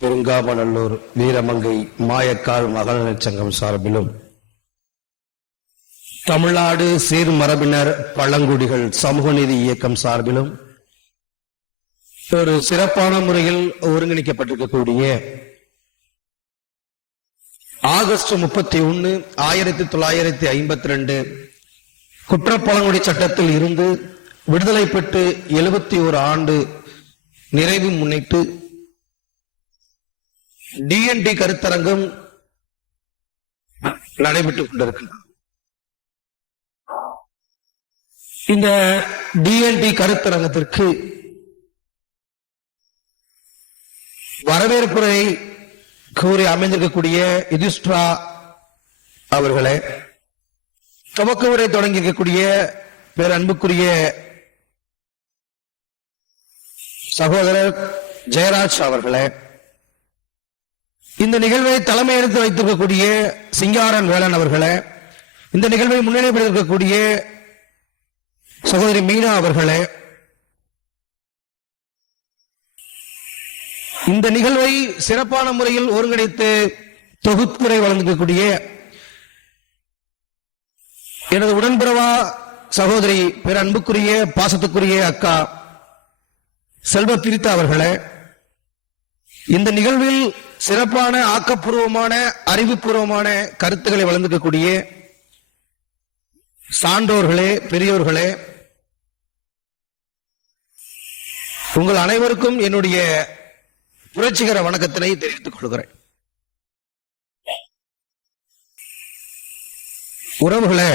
பெருங்காமநல்லூர் வீரமங்கை மாயக்கால் மகளிர் சங்கம் சார்பிலும் தமிழ்நாடு சீர்மரபினர் பழங்குடிகள் சமூக நீதி இயக்கம் சார்பிலும் ஒரு சிறப்பான முறையில் ஒருங்கிணைக்கப்பட்டிருக்கக்கூடிய ஆகஸ்ட் 31, 1952 குற்றப்பழங்குடி சட்டத்தில் இருந்து விடுதலை பெற்று 71 ஆண்டு நிறைவு முன்னிட்டு டிஎன்டி கருத்தரங்கம் நடைபெற்றுக் கொண்டிருக்கிறது. இந்த டிஎன்டி கருத்தரங்கத்திற்கு வரவேற்புரை கூறி அமைந்திருக்கக்கூடிய யுதிஷ்டிரா அவர்களே, துவக்க உரை தொடங்கியிருக்கக்கூடிய பேரன்புக்குரிய சகோதரர் ஜெயராஜ் அவர்களே, இந்த நிகழ்வை தலைமை எடுத்து வைத்திருக்கக்கூடிய சிங்காரன் வேலன் அவர்களே, இந்த நிகழ்வை முன்னிலைப்படுத்திருக்கக்கூடிய சகோதரி மீனா அவர்களே, இந்த நிகழ்வை சிறப்பான முறையில் ஒருங்கிணைத்து தொகுப்புரை வழங்கக்கூடிய எனது உடன்பிறவா சகோதரி பேரன்புக்குரிய பாசத்துக்குரிய அக்கா செல்வ பிரித்தா அவர்களே, இந்த நிகழ்வில் சிறப்பான ஆக்கப்பூர்வமான அறிவுபூர்வமான கருத்துக்களை வழங்கக்கூடிய சான்றோர்களே, பெரியோர்களே, உங்கள் அனைவருக்கும் என்னுடைய புரட்சிகர வணக்கத்தினை தெரிவித்துக் கொள்கிறேன். உறவுகளே,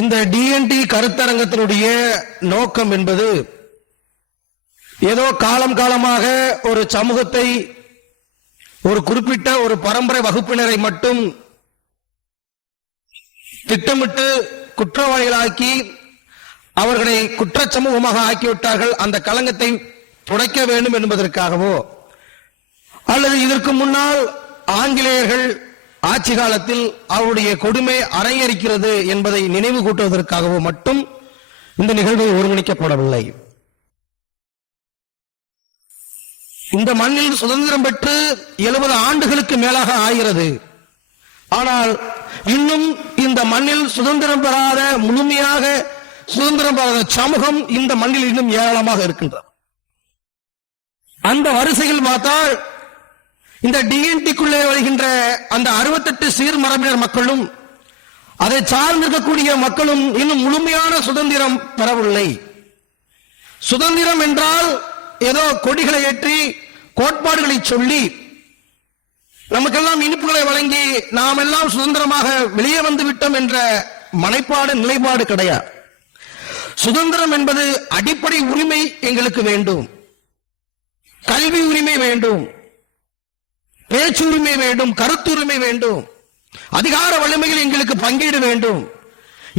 இந்த டிஎன்டி கருத்தரங்கத்தினுடைய நோக்கம் என்பது ஏதோ காலம் காலமாக ஒரு சமூகத்தை, ஒரு குறிப்பிட்ட ஒரு பரம்பரை வகுப்பினரை மட்டும் திட்டமிட்டு குற்றவாளிகளாக்கி அவர்களை குற்ற சமூகமாக ஆக்கிவிட்டார்கள், அந்த களங்கத்தை துடைக்க வேண்டும் என்பதற்காகவோ அல்லது இதற்கு முன்னால் ஆங்கிலேயர்கள் ஆட்சி காலத்தில் அவருடைய கொடுமை அரங்கேறிக்கிறது என்பதை நினைவு கூட்டுவதற்காகவோ மட்டும் இந்த நிகழ்வு ஒருங்கிணைக்கப்படவில்லை. இந்த மண்ணில் சுதந்திரம் பெற்று 70 ஆண்டுகளுக்கு மேலாக ஆகிறது. ஆனால் இன்னும் இந்த மண்ணில் சுதந்திரம் பெறாத, முழுமையாக சுதந்திரம் பெறாத சமூகம் இந்த மண்ணில் இன்னும் ஏராளமாக இருக்கின்றது. அந்த வரிசையில் பார்த்தால் இந்த டிஎன்டிக்குள்ளே வருகின்ற அந்த 68 சீர்மரபினர் மக்களும் அதை சார்ந்திருக்கக்கூடிய மக்களும் இன்னும் முழுமையான சுதந்திரம் பெறவில்லை. சுதந்திரம் என்றால் ஏதோ கொடிகளை ஏற்றி கோட்பாடுகளை சொல்லி நமக்கெல்லாம் இனிப்புகளை வழங்கி நாம் எல்லாம் சுதந்திரமாக வெளியே வந்து விட்டோம் என்ற மனைப்பாடு, நிலைப்பாடு கிடையாது. சுதந்திரம் என்பது அடிப்படை உரிமை எங்களுக்கு வேண்டும். கல்வி உரிமை வேண்டும், பேச்சு உரிமை வேண்டும், கருத்துரிமை வேண்டும், அதிகார வலிமையில் எங்களுக்கு பங்கீடு வேண்டும்.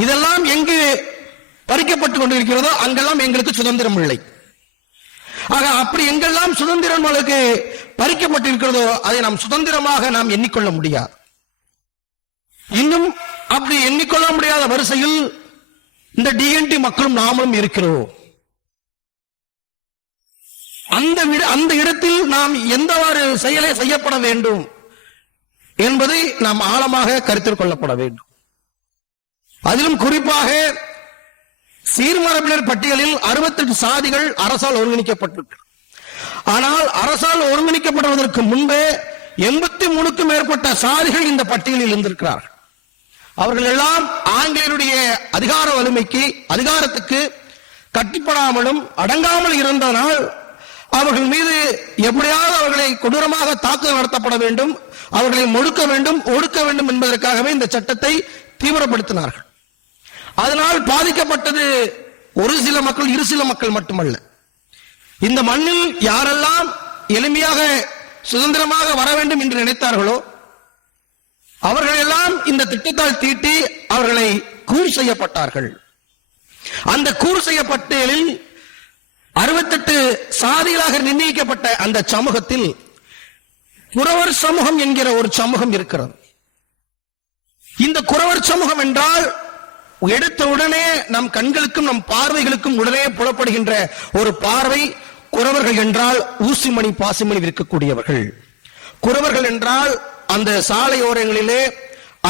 இதெல்லாம் எங்கு பறிக்கப்பட்டுக் கொண்டிருக்கிறதோ அங்கெல்லாம் எங்களுக்கு சுதந்திரம் இல்லை. ஆக அப்படி எங்கெல்லாம் சுதந்திரம் நமக்கு பறிக்கப்பட்டிருக்கிறதோ அதை நாம் சுதந்திரமாக நாம் எண்ணிக்கொள்ள முடியாது. இன்னும் அப்படி எண்ணிக்கொள்ள முடியாத வரிசையில் இந்த டிஎன்டி மக்களும் நாமளும் இருக்கிறோம். அந்த இடத்தில் நாம் எந்தவாறு செயலை செய்யப்பட வேண்டும் என்பதை நாம் ஆழமாக கருத்தில் கொள்ளப்பட வேண்டும். அதிலும் குறிப்பாக சீர்மரபினர் பட்டியலில் 68 சாதிகள் அரசால் ஒருங்கிணைக்கப்பட்டிருக்கிறது. ஆனால் அரசால் ஒருங்கிணைக்கப்படுவதற்கு முன்பே 83க்கும் மேற்பட்ட சாதிகள் இந்த பட்டியலில் இருந்திருக்கிறார்கள். அவர்கள் எல்லாம் ஆங்கிலேயருடைய அதிகார வலிமைக்கு, அதிகாரத்துக்கு கட்டுப்படாமலும் அடங்காமல் இருந்ததனால் அவர்கள் மீது எப்படியாவது அவர்களை கொடூரமாக தாக்குதல் நடத்தப்பட வேண்டும், அவர்களை ஒடுக்க வேண்டும் என்பதற்காகவே இந்த சட்டத்தை தீவிரப்படுத்தினார்கள். அதனால் பாதிக்கப்பட்டது ஒரு சில மக்கள், இரு சில மக்கள் மட்டுமல்ல. இந்த மண்ணில் யாரெல்லாம் எளிமையாக சுதந்திரமாக வர வேண்டும் என்று நினைத்தார்களோ அவர்கள் எல்லாம் இந்த திட்டத்தால் தீட்டி அவர்களை கூர் செய்யப்பட்டார்கள். அந்த கூர் செய்யப்பட்டதில் 68 சாதிகளாக நிர்ணயிக்கப்பட்ட அந்த சமூகத்தில் குறவர் சமூகம் என்கிற ஒரு சமூகம் இருக்கிறது. இந்த குறவர் சமூகம் என்றால் எடுத்த உடனே நம் கண்களுக்கும் நம் பார்வைகளுக்கும் உடனே புலப்படுகின்ற ஒரு பார்வை குறவர்கள் என்றால் ஊசிமணி பாசிமணி விற்கக்கூடியவர்கள். குறவர்கள் என்றால் அந்த சாலையோரங்களிலே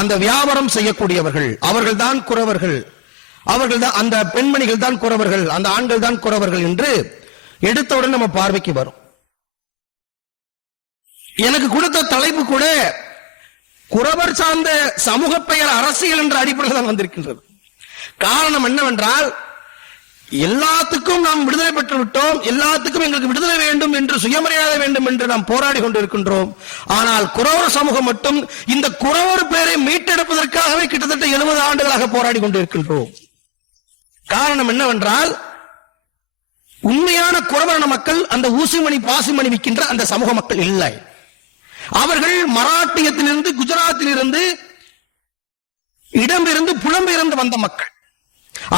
அந்த வியாபாரம் செய்யக்கூடியவர்கள். அவர்கள் தான் குறவர்கள். அவர்கள் தான், அந்த பெண்மணிகள் தான் குறவர்கள், அந்த ஆண்கள் தான் குறவர்கள் என்று எடுத்தவுடன் நம்ம பார்வைக்கு வரும். எனக்கு கொடுத்த தலைப்பு கூட குறவர் சார்ந்த சமூக பெயர் அரசியல் என்ற அடிப்படையில் தான் வந்திருக்கின்றது. காரணம் என்னவென்றால், எல்லாத்துக்கும் நாம் விடுதலை பெற்று விட்டோம், எல்லாத்துக்கும் எங்களுக்கு விடுதலை வேண்டும் என்று, சுயமரியாதை வேண்டும் என்று நாம் போராடி கொண்டிருக்கின்றோம். ஆனால் குறவர் சமூகம் மட்டும் இந்த குறவர் பெயரை மீட்டெடுப்பதற்காகவே கிட்டத்தட்ட 70 ஆண்டுகளாக போராடி கொண்டிருக்கின்றோம். காரணம் என்னவென்றால், உண்மையான குறவரண மக்கள் அந்த ஊசிமணி பாசிமணி விற்கின்ற அந்த சமூக மக்கள் இல்லை. அவர்கள் மராட்டியத்திலிருந்து, குஜராத்திலிருந்து, இடம்பிருந்து, புலம்பெயர்ந்து வந்த மக்கள்.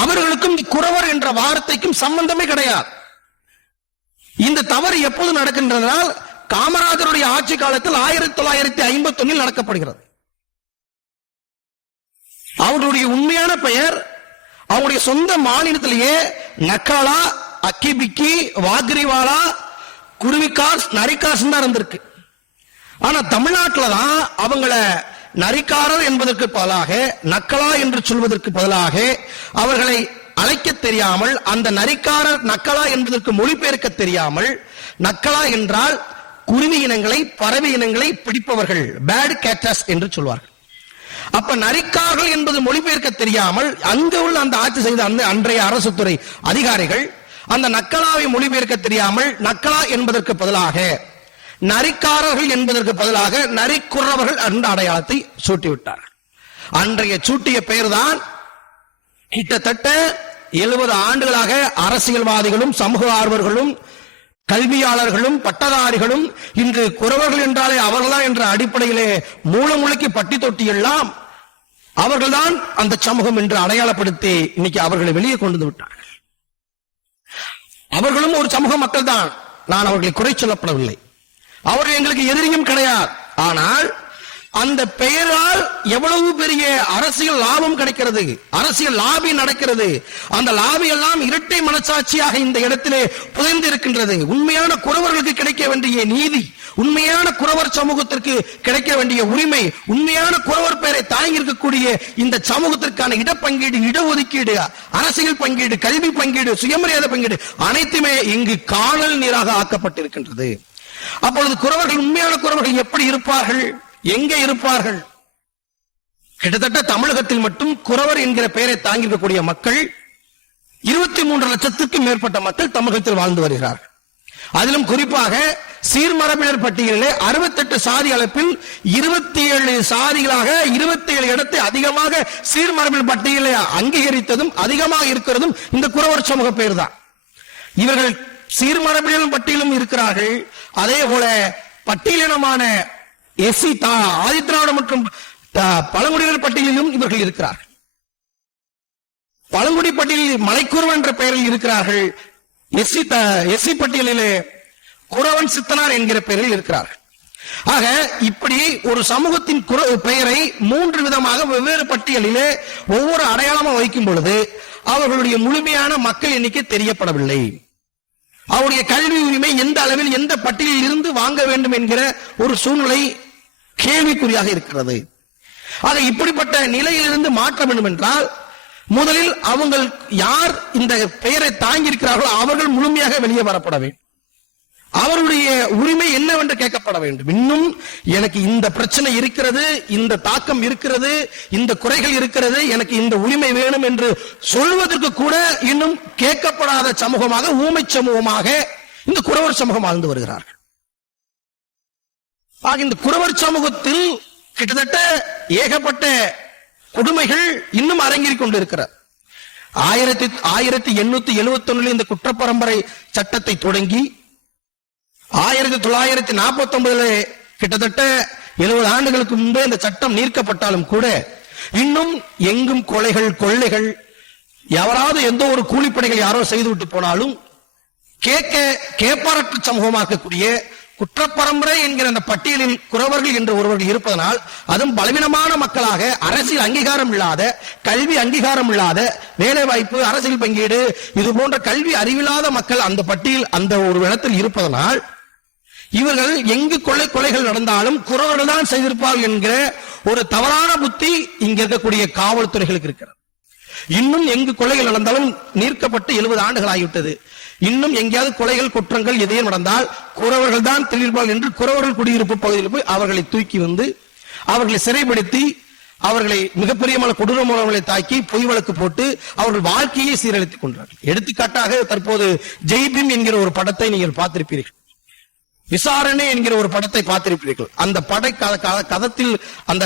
அவர்களுக்கும் குறவர் என்ற வார்த்தைக்கும் சம்பந்தமே கிடையாது. இந்த தவறு எப்போது நடக்கின்றதால், காமராஜருடைய ஆட்சி காலத்தில் 1951 நடக்கப்படுகிறது. அவர்களுடைய உண்மையான பெயர் அவருடைய சொந்த மாநிலத்திலேயே நக்காலா, அக்கிபிக்கி, வாக்ரிவாலா, குருவிகாஸ், நரிகாஸ் தான் இருந்திருக்கு. ஆனா தமிழ்நாட்டில் தான் அவங்கள நரிக்காரர் என்பதற்கு பதிலாக நக்கலா என்று சொல்வதற்கு பதிலாக அவர்களை அழைக்க தெரியாமல், அந்த நரிக்காரர் நக்கலா என்பதற்கு மொழிபெயர்க்க தெரியாமல், நக்கலா என்றால் குருவி இனங்களை, பறவை இனங்களை பிடிப்பவர்கள், பேட் கேட்டர்ஸ் என்று சொல்வார்கள். அப்ப நரிக்கார்கள் என்பது மொழிபெயர்க்க தெரியாமல் அங்கு உள்ள அந்த ஆட்சி செய்த அந்த அன்றைய அரசு துறை அதிகாரிகள் அந்த நக்கலாவை மொழிபெயர்க்க தெரியாமல் நக்கலா என்பதற்கு பதிலாக நரிக்காரர்கள் என்பதற்கு பதிலாக நரிக்குறவர்கள் என்ற அடையாளத்தை சூட்டிவிட்டார்கள். அன்றைய சூட்டிய பெயர்தான் கிட்டத்தட்ட 70 ஆண்டுகளாக அரசியல்வாதிகளும், சமூக ஆர்வலர்களும், கல்வியாளர்களும், பட்டதாரிகளும் இன்று குறவர்கள் என்றாலே அவர்கள்தான் என்ற அடிப்படையிலே மூலமுழுக்கி பட்டி தொட்டி எல்லாம் அவர்கள்தான் அந்த சமூகம் என்று அடையாளப்படுத்தி இன்னைக்கு அவர்களை வெளியே கொண்டு விட்டார்கள். அவர்களும் ஒரு சமூக மக்கள் தான். நான் அவர்களை குறை சொல்லப்படவில்லை. அவர்கள் எங்களுக்கு எதிரியும் கிடையாது. ஆனால் அந்த பெயரால் எவ்வளவு பெரிய அரசியல் லாபம் கிடைக்கிறது, அரசியல் லாபி நடக்கிறது. அந்த லாபி எல்லாம் இரட்டை மனசாட்சியாக இந்த இடத்திலே புதைந்து இருக்கின்றது. உண்மையான குறவர்களுக்கு கிடைக்க வேண்டிய நீதி, உண்மையான குறவர் சமூகத்திற்கு கிடைக்க வேண்டிய உரிமை, உண்மையான குறவர் பெயரை தாங்கி இருக்கக்கூடிய இந்த சமூகத்திற்கான இடப்பங்கீடு, இடஒதுக்கீடு, அரசியல் பங்கீடு, கல்வி பங்கீடு, சுயமரியாதை பங்கீடு அனைத்துமே இங்கு காணல் நீராக ஆக்கப்பட்டிருக்கின்றது. அப்பொழுது குறவர்கள், உண்மையான குறவர்கள் எப்படி இருப்பார்கள், எங்கே இருப்பார்கள்? கிட்டத்தட்ட தமிழகத்தில் மட்டும் குறவர் என்கிற பெயரை தாங்கியிருக்கக்கூடிய மக்கள் 23 லட்சத்துக்கும் மேற்பட்ட மக்கள் தமிழகத்தில் வாழ்ந்து வருகிறார்கள். அதிலும் குறிப்பாக சீர்மரபினர் பட்டியலிலே 68 சாதி அளப்பில் 27 சாதிகளாக 27 இடத்தை அதிகமாக சீர்மரபினர் பட்டியலை அங்கீகரித்ததும் அதிகமாக இருக்கிறதும் இந்த குறவர் சமூக பெயர் தான். இவர்கள் சீர்மரபினர் பட்டியலும் இருக்கிறார்கள். அதே போல பட்டியலினமான எஸ்சி, ஆதித்திராவிட மற்றும் பழங்குடியினர் பட்டியலிலும் இவர்கள் இருக்கிறார்கள். பழங்குடி பட்டியலில் மலைக்குறவன் என்ற பெயரில் இருக்கிறார்கள். எஸ்சி பட்டியலிலே குறவன் சித்தனார் என்கிற பெயரில் இருக்கிறார்கள். ஆக இப்படி ஒரு சமூகத்தின் பெயரை 3 விதமாக வெவ்வேறு பட்டியலிலே ஒவ்வொரு அடையாளமாக வைக்கும் பொழுது அவர்களுடைய முழுமையான மக்கள் எண்ணிக்கை தெரியப்படவில்லை. அவருடைய கல்வி உரிமை எந்த அளவில், எந்த பட்டியலில் இருந்து வாங்க வேண்டும் என்கிற ஒரு சூழ்நிலை கேள்விக்குறியாக இருக்கிறது. ஆக இப்படிப்பட்ட நிலையிலிருந்து மாற்ற வேண்டும் என்றால் முதலில் அவங்க யார் இந்த பெயரை தாங்கி இருக்கிறார்களோ அவர்கள் முழுமையாக வெளியே வரப்பட வேண்டும். அவருடைய உரிமை என்னவென்று கேட்கப்பட வேண்டும். இன்னும் எனக்கு இந்த பிரச்சனை இருக்கிறது, இந்த தாக்கம் இருக்கிறது, இந்த குறைகள் இருக்கிறது, எனக்கு இந்த உரிமை வேணும் என்று சொல்வதற்கு கூட இன்னும் கேட்கப்படாத சமூகமாக, ஊமை சமூகமாக இந்த குறவர் சமூகம் வாழ்ந்து வருகிறார்கள். ஆக இந்த குறவர் சமூகத்தில் கிட்டத்தட்ட ஏகப்பட்ட கொடுமைகள் இன்னும் அரங்கேறிக் கொண்டிருக்கிறார். 1871 இந்த குற்றப்பரம்பரை சட்டத்தை தொடங்கி 1949 கிட்டத்தட்ட 70 ஆண்டுகளுக்கு முன்பே இந்த சட்டம் நீர்க்கப்பட்டாலும் கூட இன்னும் எங்கும் கொலைகள், கொள்ளைகள், யாராவது எந்த ஒரு கூலிப்படைகள் யாரோ செய்துவிட்டு போனாலும் கேட்பாரற்ற சமூகமாக இருக்கக்கூடிய குற்றப்பரம்பரை என்கிற அந்த பட்டியலில் குறவர்கள் என்று ஒருவர்கள் இருப்பதனால், அதுவும் பலவீனமான மக்களாக, அரசியல் அங்கீகாரம் இல்லாத, கல்வி அங்கீகாரம் இல்லாத, வேலை வாய்ப்பு, அரசியல் பங்கீடு இது போன்ற கல்வி அறிவில்லாத மக்கள் அந்த பட்டியல் அந்த ஒரு இடத்தில் இருப்பதனால், இவர்கள் எங்கு கொலைகள் நடந்தாலும் குறவர்கள் தான் செய்திருப்பார்கள் என்கிற ஒரு தவறான புத்தி இங்க இருக்கக்கூடிய காவல்துறைகளுக்கு இருக்கிறது. இன்னும் எங்கு கொலைகள் நடந்தாலும் நீர்க்கப்பட்டு 70 ஆண்டுகள் ஆகிவிட்டது. இன்னும் எங்கேயாவது கொலைகள் குற்றங்கள் எதையும் நடந்தால் குறவர்கள் தான் தெரிவிப்பார்கள் என்று குறவர்கள் குடியிருப்பு பகுதியில் போய் அவர்களை தூக்கி வந்து அவர்களை சிறைப்படுத்தி அவர்களை மிகப்பெரிய கொடூரங்களை தாக்கி பொய் வழக்கு போட்டு அவர்கள் வாழ்க்கையை சீரழித்துக் கொண்டார்கள். எடுத்துக்காட்டாக தற்போது ஜெய்பீம் என்கிற ஒரு படத்தை நீங்கள் பார்த்திருப்பீர்கள், விசாரணை என்கிற ஒரு படத்தை பார்த்திருப்பீர்கள். அந்த கதத்தில் அந்த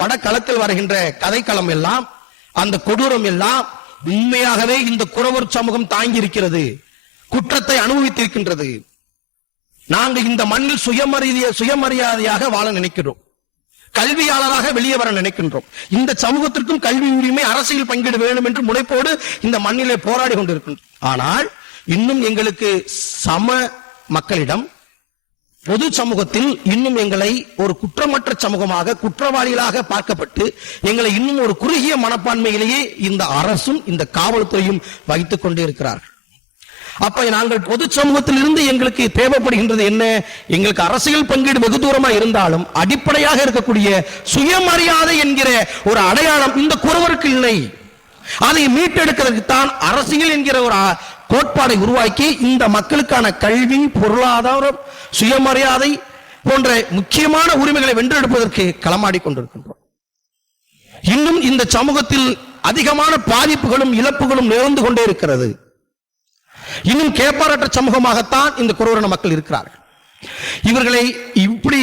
படக்களத்தில் வருகின்ற கதைக்களம் எல்லாம், அந்த கொடூரம் எல்லாம் உண்மையாகவே இந்த குறவர் சமூகம் தாங்கி இருக்கிறது, குற்றத்தை அனுபவித்திருக்கின்றது. நாங்கள் இந்த மண்ணில் சுயமரியாதையாக வாழ நினைக்கிறோம், கல்வியாளராக வெளியே வர நினைக்கின்றோம். இந்த சமூகத்திற்கும் கல்வி உரிமை, அரசியல் பங்கீடு வேண்டும் என்று முனைப்போடு இந்த மண்ணிலே போராடி கொண்டிருக்கின்றோம். ஆனால் இன்னும் எங்களுக்கு சம மக்களிடம், பொது சமூகத்தில் இன்னும் எங்களை ஒரு குற்றமற்ற சமூகமாக, குற்றவாளிகளாக பார்க்கப்பட்டு எங்களை இன்னும் ஒரு குறுகிய மனப்பான்மையிலேயே இந்த அரசும் இந்த காவல்துறையும் வைத்துக் கொண்டே இருக்கிறார்கள். அப்ப நாங்கள் பொது சமூகத்தில் இருந்து எங்களுக்கு தேவைப்படுகின்றது என்ன? எங்களுக்கு அரசியல் பங்கீடு வெகு தூரமா இருந்தாலும் அடிப்படையாக இருக்கக்கூடிய சுயமரியாதை என்கிற ஒரு அடையாளம் இந்த குறவருக்கு இல்லை. அதை மீட்டெடுக்கிறதுக்கு தான் அரசியல் என்கிற ஒரு கோட்பாடை உருவாக்கி இந்த மக்களுக்கான கல்வி, பொருளாதாரம், சுயமரியாதை போன்ற முக்கியமான உரிமைகளை வென்றெடுப்பதற்கு களமாடி கொண்டிருக்கின்றோம். இன்னும் இந்த சமூகத்தில் அதிகமான பாதிப்புகளும் இழப்புகளும் நிகழ்ந்து கொண்டே இருக்கிறது. இன்னும் கேட்பாரற்ற சமூகமாகத்தான் இந்த குறவரின மக்கள் இருக்கிறார்கள். இவர்களை இப்படி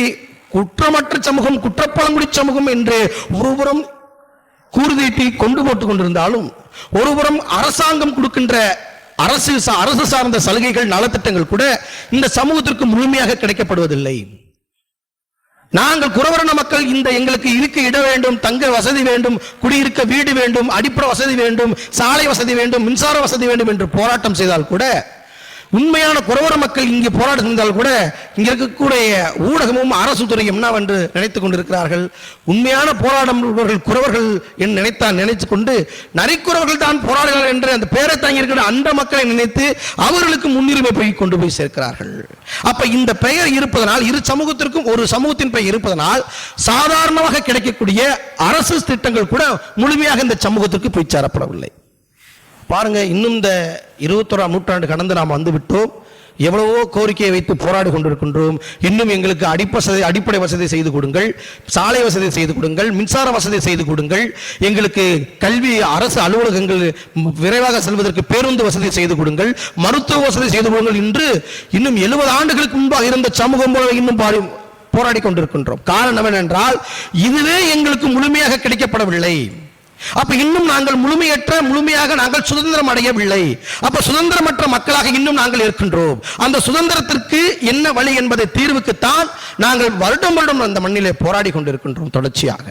குற்றமற்ற சமூகம், குற்றப்பழங்குடி சமூகம் என்று ஒருபுறம் கூறுதீட்டி கொண்டு போட்டுக் கொண்டிருந்தாலும், ஒருபுறம் அரசாங்கம் கொடுக்கின்ற அரசு சார்ந்த சலுகைகள், நலத்திட்டங்கள் கூட இந்த சமூகத்திற்கு முழுமையாக கிடைக்கப்படுவதில்லை. நாங்கள் குறவரின மக்கள் இந்த எங்களுக்கு இருக்க இடம் வேண்டும், தங்க வசதி வேண்டும், குடியிருக்க வீடு வேண்டும், அடிப்படை வசதி வேண்டும், சாலை வசதி வேண்டும், மின்சார வசதி வேண்டும் என்று போராட்டம் செய்தால் கூட, உண்மையான குறவர மக்கள் இங்கே போராட்டம் செய்தால் கூட இங்க இருக்கக்கூடிய ஊடகமும் அரசு துறையும் என்னவென்று நினைத்துக் கொண்டிருக்கிறார்கள். உண்மையான போராடுபவர்கள் குறவர்கள் என்று நினைத்துக் கொண்டு நரிக்குறவர்கள் தான் போராடுகிறார்கள் என்று அந்த பேரை தாங்கி இருக்கிற அந்த மக்களை நினைத்து அவர்களுக்கு முன்னுரிமை போய் கொண்டு போய் சேர்க்கிறார்கள். அப்ப இந்த பெயர் இருப்பதனால், இரு சமூகத்திற்கும் ஒரு சமூகத்தின் பெயர் இருப்பதனால் சாதாரணமாக கிடைக்கக்கூடிய அரசு திட்டங்கள் கூட முழுமையாக இந்த சமூகத்திற்கு போய் சேரப்படவில்லை. பாருங்க, இன்னும் இந்த 21ஆம் நூற்றாண்டு கடந்து நாம் வந்து விட்டோம். எவ்வளவோ கோரிக்கையை வைத்து போராடி கொண்டிருக்கின்றோம். இன்னும் எங்களுக்கு அடிப்படை வசதி செய்து கொடுங்கள், சாலை வசதி செய்து கொடுங்கள், மின்சார வசதி செய்து கொடுங்கள், எங்களுக்கு கல்வி, அரசு அலுவலகங்கள் விரைவாக செல்வதற்கு பேருந்து வசதி செய்து கொடுங்கள், மருத்துவ வசதி செய்து கொடுங்கள் என்று இன்னும் 70 ஆண்டுகளுக்கு முன்பாக இருந்த சமூகம் போல இன்னும் போராடி கொண்டிருக்கின்றோம். காரணம் என்னென்றால் இதுவே எங்களுக்கு முழுமையாக கிடைக்கப்படவில்லை. அப்ப இன்னும் நாங்கள் முழுமையாக நாங்கள் சுதந்திரம் அடையவில்லை. அப்ப சுதந்திரமற்ற மக்களாக இன்னும் நாங்கள் இருக்கின்றோம். அந்த சுதந்திரத்திற்கு என்ன வழி என்பதை தீர்வுக்குத்தான் நாங்கள் வருடம் அந்த மண்ணிலே போராடி கொண்டிருக்கின்றோம் தொடர்ச்சியாக.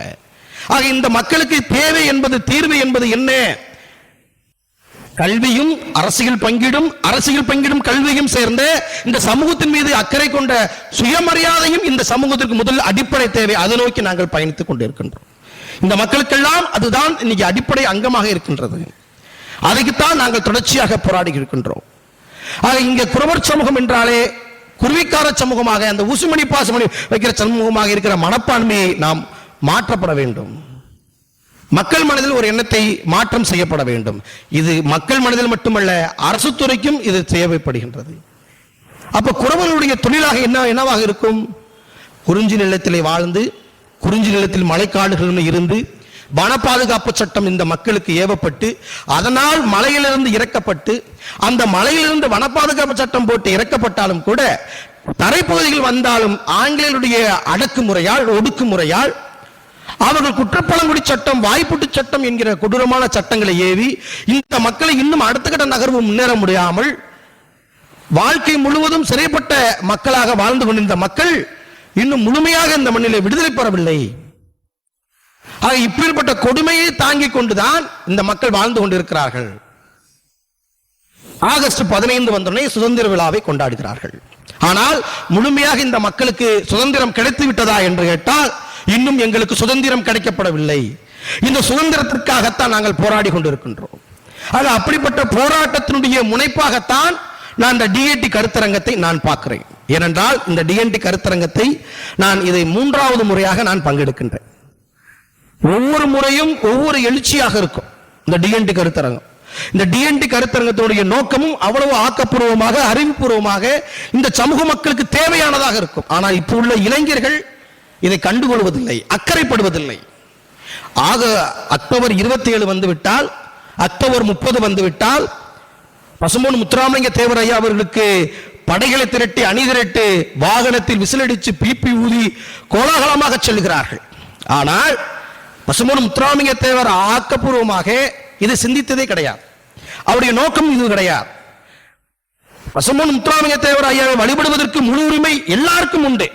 ஆக இந்த மக்களுக்கு தேவை என்பது, தீர்வு என்பது என்ன? கல்வியும் அரசியல் பங்கீடும் கல்வியும் சேர்ந்த இந்த சமூகத்தின் மீது அக்கறை கொண்ட சுயமரியாதையும் இந்த சமூகத்திற்கு முதல் அடிப்படை தேவை. அதை நோக்கி நாங்கள் பயணித்துக் கொண்டிருக்கின்றோம். இந்த மக்களுக்கெல்லாம் அதுதான் இன்னைக்கு அடிப்படை அங்கமாக இருக்கின்றது. அதைத்தான் நாங்கள் தொடர்ச்சியாக போராடி இருக்கின்றோம். ஆக இங்க குறவர் சமூகம் என்றாலே குருவிக்கார சமூகமாக, அந்த ஊசுமணி பாசுமணி வைக்கிற சமூகமாக இருக்கிற மனப்பான்மையை நாம் மாற்றப்பட வேண்டும். மக்கள் மனதில் ஒரு எண்ணத்தை மாற்றம் செய்யப்பட வேண்டும். இது மக்கள் மனதில் மட்டுமல்ல, அரசு துறைக்கும் இது தேவைப்படுகின்றது. அப்ப குறவர்களுடைய தொழிலாக என்னவாக இருக்கும்? குறிஞ்சி நிலத்திலே வாழ்ந்து, குறிஞ்சி நிலத்தில் மலைக்காடுகள் இருந்து, வன பாதுகாப்பு சட்டம் இந்த மக்களுக்கு ஏவப்பட்டு, அதனால் மலையிலிருந்து இறக்கப்பட்டு, அந்த மலையிலிருந்து வன பாதுகாப்பு சட்டம் போட்டு இறக்கப்பட்டாலும் கூட தரைப்பகுதிகள் வந்தாலும் ஆங்கிலேயருடைய அடக்குமுறையால், ஒடுக்குமுறையால் அவர்கள் குற்றப்பழங்குடி சட்டம், வாய்ப்புட்டு சட்டம் என்கிற கொடூரமான சட்டங்களை ஏவி இந்த மக்களை இன்னும் அடுத்த கட்ட நகர்வு முன்னேற முடியாமல் வாழ்க்கை முழுவதும் சிறைப்பட்ட மக்களாக வாழ்ந்து கொண்டிருந்த மக்கள் இன்னும் முழுமையாக இந்த மண்ணிலே விடுதலை பெறவில்லை. இப்படிப்பட்ட கொடுமையை தாங்கிக் கொண்டுதான் இந்த மக்கள் வாழ்ந்து கொண்டிருக்கிறார்கள். ஆகஸ்ட் 15 வந்தோடனே சுதந்திர விழாவை கொண்டாடுகிறார்கள். ஆனால் முழுமையாக இந்த மக்களுக்கு சுதந்திரம் கிடைத்து விட்டதா என்று கேட்டால் இன்னும் எங்களுக்கு சுதந்திரம் கிடைக்கப்படவில்லை. இந்த சுதந்திரத்திற்காகத்தான் நாங்கள் போராடி கொண்டிருக்கின்றோம். ஆக அப்படிப்பட்ட போராட்டத்தினுடைய முனைப்பாகத்தான் நான் இந்த டிஎன்டி கருத்தரங்கத்தை நான் பார்க்கிறேன். ஏனென்றால் இந்த டிஎன்டி கருத்தரங்கத்தை நான் இதை 3வது முறையாக நான் பங்கெடுக்கின்றேன். ஒவ்வொரு முறையும் ஒவ்வொரு எழுச்சியாக இருக்கும் இந்த டிஎன்டி கருத்தரங்கம். இந்த டிஎன்டி கருத்தரங்கத்தினுடைய நோக்கமும் அவ்வளவு ஆக்கப்பூர்வமாக அறிவுபூர்வமாக இந்த சமூக மக்களுக்கு தேவையானதாக இருக்கும். ஆனால் இப்போ உள்ள இளைஞர்கள் இதை கண்டுகொள்வதில்லை, அக்கறைப்படுவதில்லை. ஆக அக்டோபர் 27 வந்துவிட்டால், அக்டோபர் 30 வந்துவிட்டால் பசும்பொன் முத்துராமலிங்க தேவர் ஐயா அவர்களுக்கு படைகளை திரட்டி அணி திரட்டு வாகனத்தில் விசிலடித்து பிபி ஊதி கோலாகலமாக செல்கிறார்கள். ஆனால் பசும்பொன் முத்துராமலிங்க தேவர் ஆக்கப்பூர்வமாக இது சிந்தித்ததே கிடையாது. அவருடைய நோக்கம் இது கிடையாது. பசும்பொன் முத்துராமலிங்க தேவர் ஐயாவை வழிபடுவதற்கு முழு உரிமை எல்லாருக்கும் உண்டு.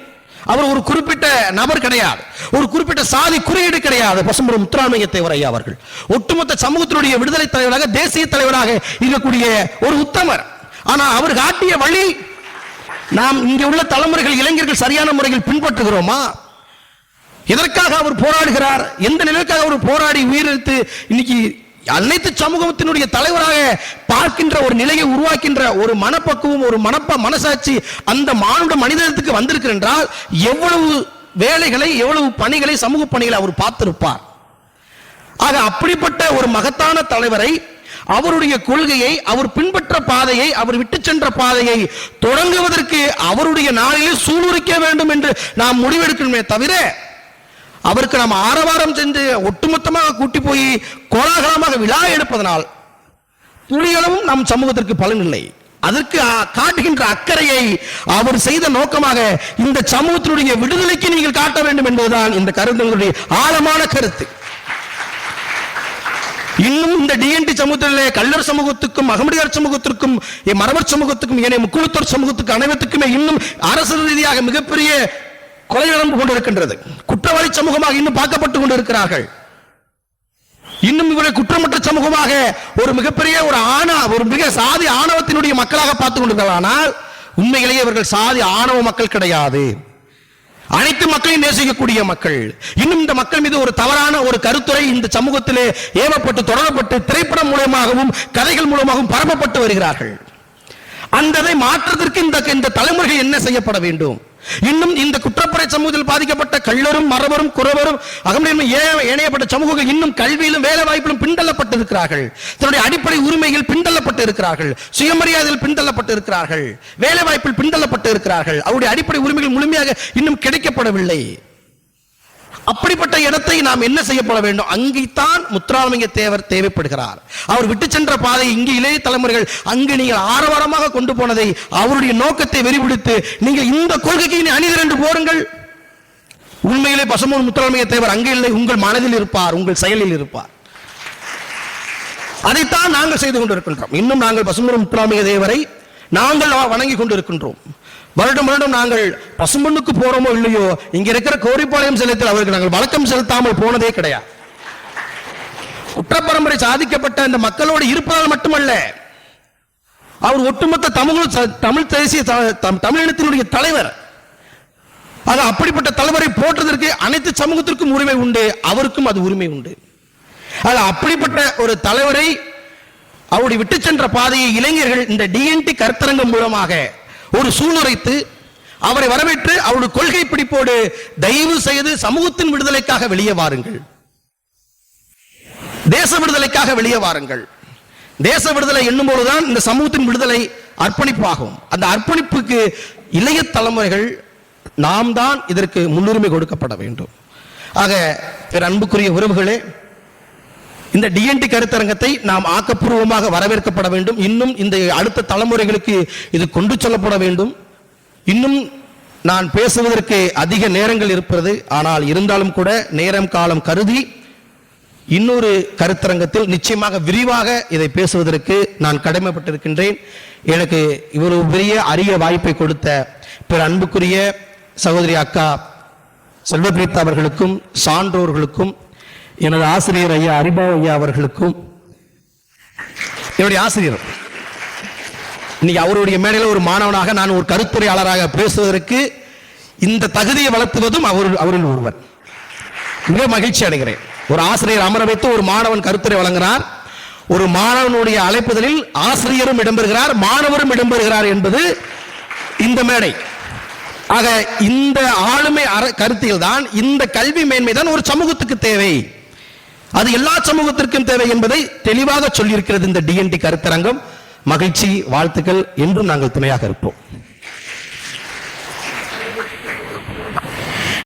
அவர் ஒரு குறிப்பிட்ட நபர் கிடையாது, ஒரு குறிப்பிட்ட சாதி குறியீடு கிடையாது. பசும்பொன் முத்துராமலிங்க தேவர் ஐயா அவர்கள் ஒட்டுமொத்த சமூகத்தினுடைய விடுதலை தலைவராக, தேசிய தலைவராக இருக்கக்கூடிய ஒரு உத்தமர். ஆனால் அவர் காட்டிய வழி நாம் இங்கே உள்ள தலைமுறைகள், இளைஞர்கள் சரியான முறையில் பின்பற்றுகிறோமா? எதற்காக அவர் போராடுகிறார், எந்த நிலைக்காக அவர் போராடி உயிரிழத்து இன்னைக்கு அனைத்து சமூகத்தினுடைய தலைவராக பார்க்கின்ற ஒரு நிலையை உருவாக்கின்ற ஒரு மனப்பக்குவம், ஒரு மனசாட்சி அந்த மானுட மனிதத்துக்கு வந்திருக்கிறால் எவ்வளவு வேலைகளை, எவ்வளவு பணிகளை, சமூக பணிகளை அவர் பார்த்திருப்பார். ஆக அப்படிப்பட்ட ஒரு மகத்தான தலைவரை, அவருடைய கொள்கையை, அவர் பின்பற்ற பாதையை, அவர் விட்டு சென்ற பாதையை தொடங்குவதற்கு அவருடைய நாளிலே சூளுரைக்க வேண்டும் என்று நாம் முடிவெடுக்கணுமே தவிர அவருக்கு நாம் ஆரவாரம் சென்று ஒட்டுமொத்தமாக கூட்டி போய் கோலாகலமாக விழா எடுப்பதனால் துளிகளவும் நம் சமூகத்திற்கு பலன் இல்லை. அதற்கு காட்டுகின்ற அக்கறையை அவர் செய்த நோக்கமாக இந்த சமூகத்தினுடைய விடுதலைக்கு நீங்கள் காட்ட வேண்டும் என்பதுதான் இந்த கருத்துங்களுடைய ஆழமான கருத்து. இன்னும் இந்த டிஎன்டி சமூகத்திலே கல்லர் சமூகத்துக்கும், அகமடியார் சமூகத்திற்கும், மரபர் சமூகத்துக்கும், ஏனைய முக்குழுத்தோர் சமூகத்துக்கு அனைவருக்குமே இன்னும் அரசு ரீதியாக மிகப்பெரிய கொலை நடந்து கொண்டிருக்கின்றது. குற்றவாளி சமூகமாக இன்னும் பார்க்கப்பட்டுக் கொண்டிருக்கிறார்கள். இன்னும் இவரை குற்றமற்ற சமூகமாக ஒரு மிகப்பெரிய ஒரு மிக சாதி ஆணவத்தினுடைய மக்களாக பார்த்துக் கொண்டிருக்கிறார்கள். ஆனால் உண்மையிலேயே இவர்கள் சாதி ஆணவ மக்கள் கிடையாது. அனைத்து மக்களையும் நேசிக்கக்கூடிய மக்கள். இன்னும் இந்த மக்கள் மீது ஒரு தவறான ஒரு கருத்துரை இந்த சமூகத்திலே ஏவப்பட்டு, தொடரப்பட்டு, திரைப்படம் மூலமாகவும் கதைகள் மூலமாகவும் பரப்பப்பட்டு வருகிறார்கள். அந்ததை மாற்றத்திற்கு இந்த தலைமுறைகள் என்ன செய்யப்பட வேண்டும்? இன்னும் இந்த குற்றப்படை சமூகத்தில் பாதிக்கப்பட்ட கள்ளரும், மரபரும், குறவரும், அகமடியும் ஏனையப்பட்ட சமூகங்கள் இன்னும் கல்வியிலும் வேலை வாய்ப்பிலும் பின்தள்ளப்பட்டு இருக்கிறார்கள். தன்னுடைய அடிப்படை உரிமைகள் பின்தள்ளப்பட்டு இருக்கிறார்கள். சுயமரியாதையில் பின்தள்ளப்பட்டு இருக்கிறார்கள். வேலை வாய்ப்பில் பின்தள்ளப்பட்டு இருக்கிறார்கள். அவருடைய அடிப்படை உரிமைகள் முழுமையாக இன்னும் கிடைக்கப்படவில்லை. அப்படிப்பட்ட இடத்தை நாம் என்ன செய்யப்பட வேண்டும்? அங்கேத்தான் முத்துராமலிங்க தேவர் தேவைப்படுகிறார். அவர் விட்டு சென்ற பாதை இங்கே இளைய தலைமுறைகள் அங்கு நீங்கள் ஆரவாரமாக கொண்டு போனதை, அவருடைய நோக்கத்தை வெறிபிடித்து நீங்கள் இந்த கொள்கைக்கு அணிதிரண்டு போருங்கள். உண்மையிலே பசும்பொன் முத்துராமலிங்க தேவர் அங்கே இல்லை, உங்கள் மனதில் இருப்பார், உங்கள் செயலில் இருப்பார். அதைத்தான் நாங்கள் செய்து கொண்டிருக்கின்றோம். இன்னும் நாங்கள் பசும்பொன் முத்துராமலிங்க தேவரை நாங்கள் வணங்கி கொண்டிருக்கின்றோம். வருடம் வருடம் நாங்கள் பசும்பொன்னுக்கு போறோமோ இல்லையோ, இங்க இருக்கிற கோரிப்பாளையம் சிலையில் அவருக்கு நாங்கள் வழக்கம் செலுத்தாமல் போனதே கிடையாது. குற்றப்பரம்பரை சாதிக்கப்பட்ட இந்த மக்களோடு இருப்பதால் மட்டுமல்ல, அவர் ஒட்டுமொத்த தமிழ் தேசிய தமிழினத்தினுடைய தலைவர். ஆக அப்படிப்பட்ட தலைவரை போற்றதற்கு அனைத்து சமூகத்திற்கும் உரிமை உண்டு, அவருக்கும் அது உரிமை உண்டு. ஆக அப்படிப்பட்ட ஒரு தலைவரை, அவருடைய விட்டு சென்ற பாதையை இளைஞர்கள் இந்த டிஎன்டி கருத்தரங்கம் மூலமாக ஒரு சூளுரைத்து அவரை வரவேற்று அவருடைய கொள்கை பிடிப்போடு தயவு செய்து சமூகத்தின் விடுதலைக்காக வெளியே வாருங்கள், தேச விடுதலைக்காக வெளியே வாருங்கள். தேச விடுதலை என்னும் போதுதான் இந்த சமூகத்தின் விடுதலை அர்ப்பணிப்பாகும். அந்த அர்ப்பணிப்புக்கு இளைய தலைமுறைகள் நாம் தான் இதற்கு முன்னுரிமை கொடுக்கப்பட வேண்டும். ஆக அன்புக்குரிய உறவுகளே, இந்த டிஎன்டி கருத்தரங்கத்தை நாம் ஆக்கப்பூர்வமாக வரவேற்கப்பட வேண்டும். இன்னும் இந்த அடுத்த தலைமுறைகளுக்கு இது கொண்டு செல்லப்பட வேண்டும். இன்னும் நான் பேசுவதற்கு அதிக நேரங்கள் இருப்பது, ஆனால் இருந்தாலும் கூட நேரம் காலம் கருதி இன்னொரு கருத்தரங்கத்தில் நிச்சயமாக விரிவாக இதை பேசுவதற்கு நான் கடமைப்பட்டிருக்கின்றேன். எனக்கு இவ்வளவு பெரிய அரிய வாய்ப்பை கொடுத்த பிற அன்புக்குரிய சகோதரி அக்கா செல்வபிரீதா அவர்களுக்கும், சான்றோர்களுக்கும், எனது ஆசிரியர் ஐயா அரிபாவ் ஐயா அவர்களுக்கும், என்னுடைய ஆசிரியர் இன்னைக்கு அவருடைய மேடையில் ஒரு மாணவனாக நான் ஒரு கருத்துரையாளராக பேசுவதற்கு இந்த தகுதியை வளர்த்துவதும் அவரில் ஒருவர். மிக மகிழ்ச்சி அடைகிறேன். ஒரு ஆசிரியர் அமர வைத்து ஒரு மாணவன் கருத்துரை வழங்கினார். ஒரு மாணவனுடைய அழைப்புதலில் ஆசிரியரும் இடம்பெறுகிறார், மாணவரும் இடம்பெறுகிறார் என்பது இந்த மேடை. ஆக இந்த ஆளுமை கருத்தியல் தான், இந்த கல்வி மேன்மை தான் ஒரு சமூகத்துக்கு தேவை. அது எல்லா சமூகத்திற்கும் தேவை என்பதை தெளிவாக சொல்லியிருக்கிறது இந்த டிஎன்டி கருத்தரங்கம். மகிழ்ச்சி, வாழ்த்துக்கள். என்றும் நாங்கள் துணையாக இருப்போம்.